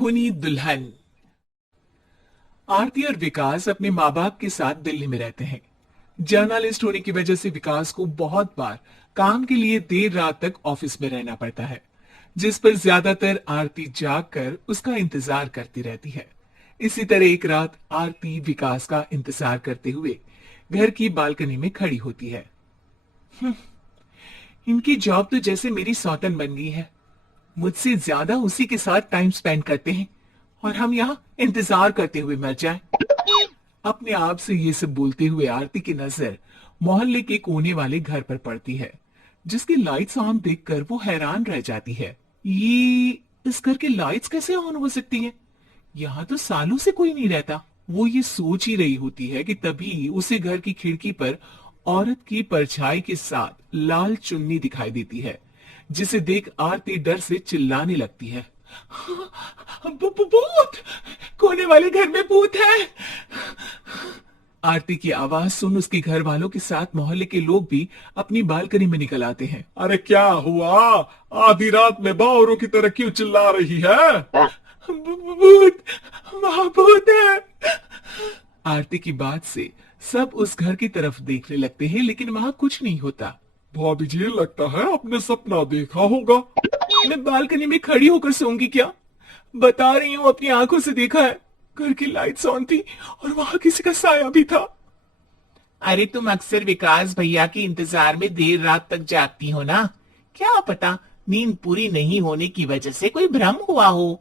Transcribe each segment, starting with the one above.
खूनी दुल्हन। आरती और विकास अपने माँ बाप के साथ दिल्ली में रहते हैं। जर्नलिस्ट होने की वजह से विकास को बहुत बार काम के लिए देर रात तक ऑफिस में रहना पड़ता है, जिस पर ज्यादातर आरती जाग कर उसका इंतजार करती रहती है। इसी तरह एक रात आरती विकास का इंतजार करते हुए घर की बालकनी में खड़ी होती है। इनकी जॉब तो जैसे मेरी सौतन बन गई है। मुझसे ज्यादा उसी के साथ टाइम स्पेंड करते हैं और हम यहाँ इंतजार करते हुए मर जाएं। अपने आप से ये सब बोलते हुए आरती की नजर मोहल्ले के कोने वाले घर पर पड़ती है, जिसकी लाइट्स ऑन देखकर वो हैरान रह जाती है। ये इस घर की लाइट्स कैसे ऑन हो सकती है? यहाँ तो सालों से कोई नहीं रहता। वो ये सोच ही रही होती है कि तभी उसे घर की खिड़की पर औरत की परछाई के साथ लाल चुन्नी दिखाई देती है, जिसे देख आरती डर से चिल्लाने लगती है। भूत! कोने वाले घर में भूत है! आरती की आवाज सुन उसके घर वालों के साथ मोहल्ले के लोग भी अपनी बालकनी में निकल आते हैं। अरे क्या हुआ? आधी रात में बावरों की तरह क्यों चिल्ला रही है? भूत! वहां भूत है! आरती की बात से सब उस घर की तरफ देखने लगते हैं, लेकिन वहां कुछ नहीं होता। भाभी जी, लगता है आपने सपना देखा होगा। मैं बालकनी में खड़ी होकर सोऊंगी क्या? बता रही हूँ, अपनी आंखों से देखा है। घर की लाइट्स ऑन थी और वहां किसी का साया भी था। अरे तुम अक्सर विकास भैया के इंतजार में देर रात तक जागती हो ना, क्या पता नींद पूरी नहीं होने की वजह से कोई भ्रम हुआ हो।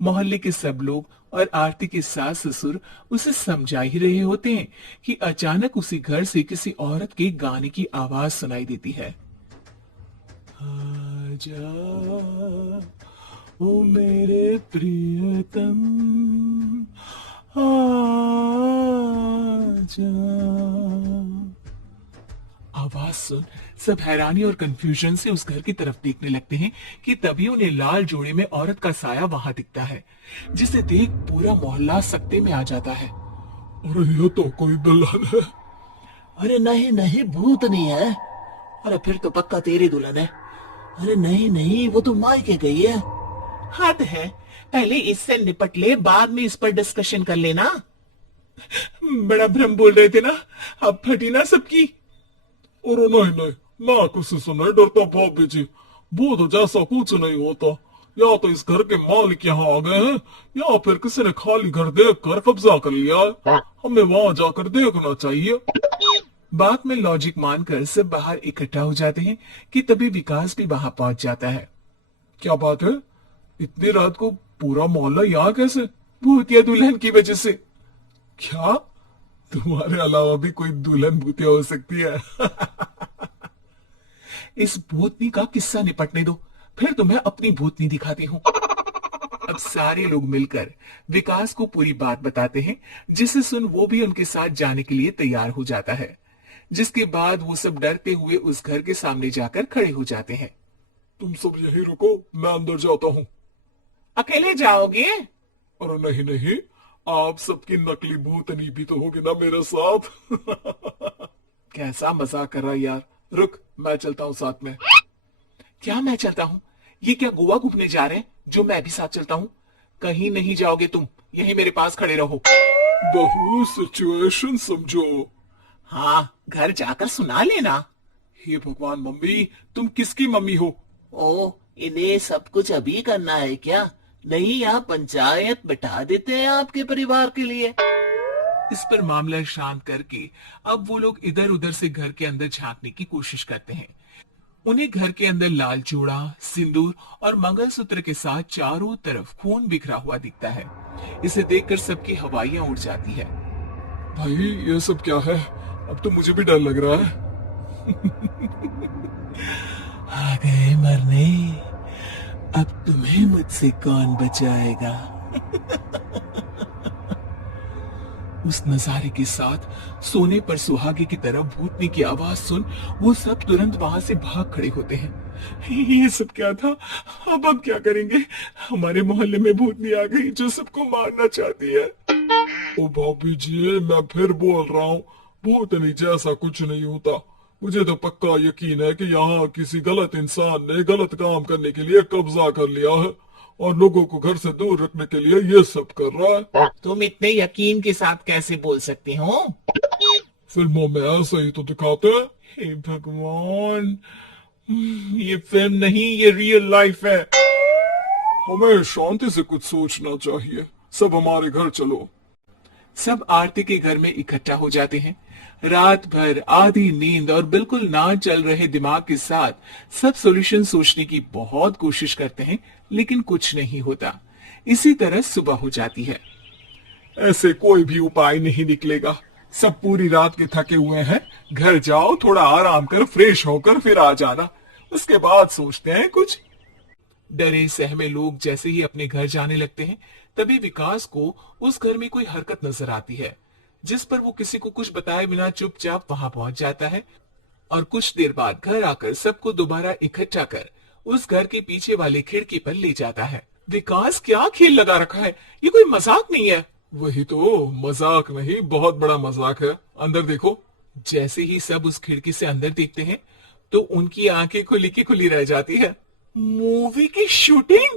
मोहल्ले के सब लोग और आरती के सास ससुर उसे समझा ही रहे होते हैं कि अचानक उसी घर से किसी औरत के गाने की आवाज सुनाई देती है। आजा ओ मेरे प्रियतम, आजा। आवाज सुन सब हैरानी और कंफ्यूजन से उस घर की तरफ देखने लगते हैं कि तभी उन्हें लाल जोड़े में औरत का साया वहां दिखता है, जिसे देख पूरा मोहल्ला सकते में आ जाता है। अरे ये तो कोई दुल्हन है। अरे नहीं नहीं, भूत नहीं है। अरे फिर तो पक्का तेरी दुल्हन है। अरे नहीं नहीं, वो तो मायके गई है। हद है, पहले इससे निपट ले, बाद में इस पर डिस्कशन कर लेना। बड़ा भ्रम बोल रहे थे ना, अब फटी ना सबकी। अरे नहीं नहीं, मैं किसी से नहीं डरता भाभी जी। भूत जैसा कुछ नहीं होता। या तो इस घर के मालिक यहाँ आ गए हैं, या फिर किसी ने खाली घर देख कर कब्जा कर लिया है। हमें वहां जाकर देखना चाहिए। बात में लॉजिक मानकर सब बाहर इकट्ठा हो जाते हैं कि तभी विकास भी वहां पहुंच जाता है। क्या बात है? इतनी रात को पूरा मोहल्ला यहाँ कैसे? भूतिया दुल्हन की वजह से। क्या तुम्हारे अलावा भी कोई दुल्हन भूतिया हो सकती है? इस भूतनी का किस्सा निपटने दो, फिर तुम्हें अपनी भूतनी दिखाती हूँ। अब सारे लोग मिलकर विकास को पूरी बात बताते हैं, जिसे सुन वो भी उनके साथ जाने के लिए तैयार हो जाता है। जिसके बाद वो सब डरते हुए उस घर के सामने जाकर खड़े हो जाते हैं। तुम सब यही रुको, मैं अंदर जाता हूँ। अकेले जाओगे? अरे नहीं नहीं, आप सबकी नकली भूतनी भी तो होगी ना मेरे साथ। कैसा मजाक कर रहा है यार। रुक, मैं चलता हूँ साथ में। क्या मैं चलता हूँ? ये क्या गोवा घूमने जा रहे हैं जो मैं भी साथ चलता हूँ? कहीं नहीं जाओगे तुम, यहीं मेरे पास खड़े रहो। बहू सिचुएशन समझो। हाँ, घर जाकर सुना लेना। हे भगवान, मम्मी तुम किसकी मम्मी हो? ओ, इन्हें सब कुछ अभी करना है क्या? नहीं, यहाँ पंचायत बिठा देते हैं आपके परिवार के लिए। इस पर मामला शांत करके अब वो लोग इधर उधर से घर के अंदर झांकने की कोशिश करते हैं। उन्हें घर के अंदर लाल चूड़ा, सिंदूर और मंगलसूत्र के साथ चारों तरफ खून बिखरा हुआ दिखता है। इसे देखकर सबकी हवाइयां उड़ जाती है। भाई ये सब क्या है? अब तो मुझे भी डर लग रहा है। आ गए मरने, अब तुम्हें मुझसे कौन बचाएगा? उस नजारे के साथ सोने पर सुहागे की तरफ भूतनी की आवाज सुन वो सब तुरंत वहां से भाग खड़े होते हैं। ये सब क्या था? अब क्या करेंगे? हमारे मोहल्ले में भूतनी आ गई जो सबको मारना चाहती है। ओ भाभी जी, मैं फिर बोल रहा हूँ, भूतनी जैसा कुछ नहीं होता। मुझे तो पक्का यकीन है कि यहाँ किसी गलत इंसान ने गलत काम करने के लिए कब्जा कर लिया है और लोगों को घर से दूर रखने के लिए ये सब कर रहा है। तुम इतने यकीन के साथ कैसे बोल सकते हो? फिल्मों में ऐसे ही तो दिखाते हैं। हे भगवान, ये फिल्म नहीं, ये रियल लाइफ है। हमें शांति से कुछ सोचना चाहिए। सब हमारे घर चलो। सब आरती के घर में इकट्ठा हो जाते हैं। रात भर आधी नींद और बिल्कुल ना चल रहे दिमाग के साथ सब सॉल्यूशन सोचने की बहुत कोशिश करते हैं, लेकिन कुछ नहीं होता। इसी तरह सुबह हो जाती है। ऐसे कोई भी उपाय नहीं निकलेगा। सब पूरी रात के थके हुए हैं। घर जाओ, थोड़ा आराम कर, फ्रेश होकर फिर आ जाना। उसके बाद सोचते हैं कुछ। डरे सहमे लोग जैसे ही अपने घर जाने लगते हैं, तभी विकास को उस घर में कोई हरकत नजर आती है, जिस पर वो किसी को कुछ बताए बिना चुपचाप वहां पहुंच जाता है और कुछ देर बाद घर आकर सबको दोबारा इकट्ठा कर उस घर के पीछे वाली खिड़की पर ले जाता है। विकास, क्या खेल लगा रखा है? ये कोई मजाक नहीं है। वही तो, मजाक नहीं, बहुत बड़ा मजाक है। अंदर देखो। जैसे ही सब उस खिड़की से अंदर देखते हैं तो उनकी आंखें खुली की खुली रह जाती है। मूवी की शूटिंग?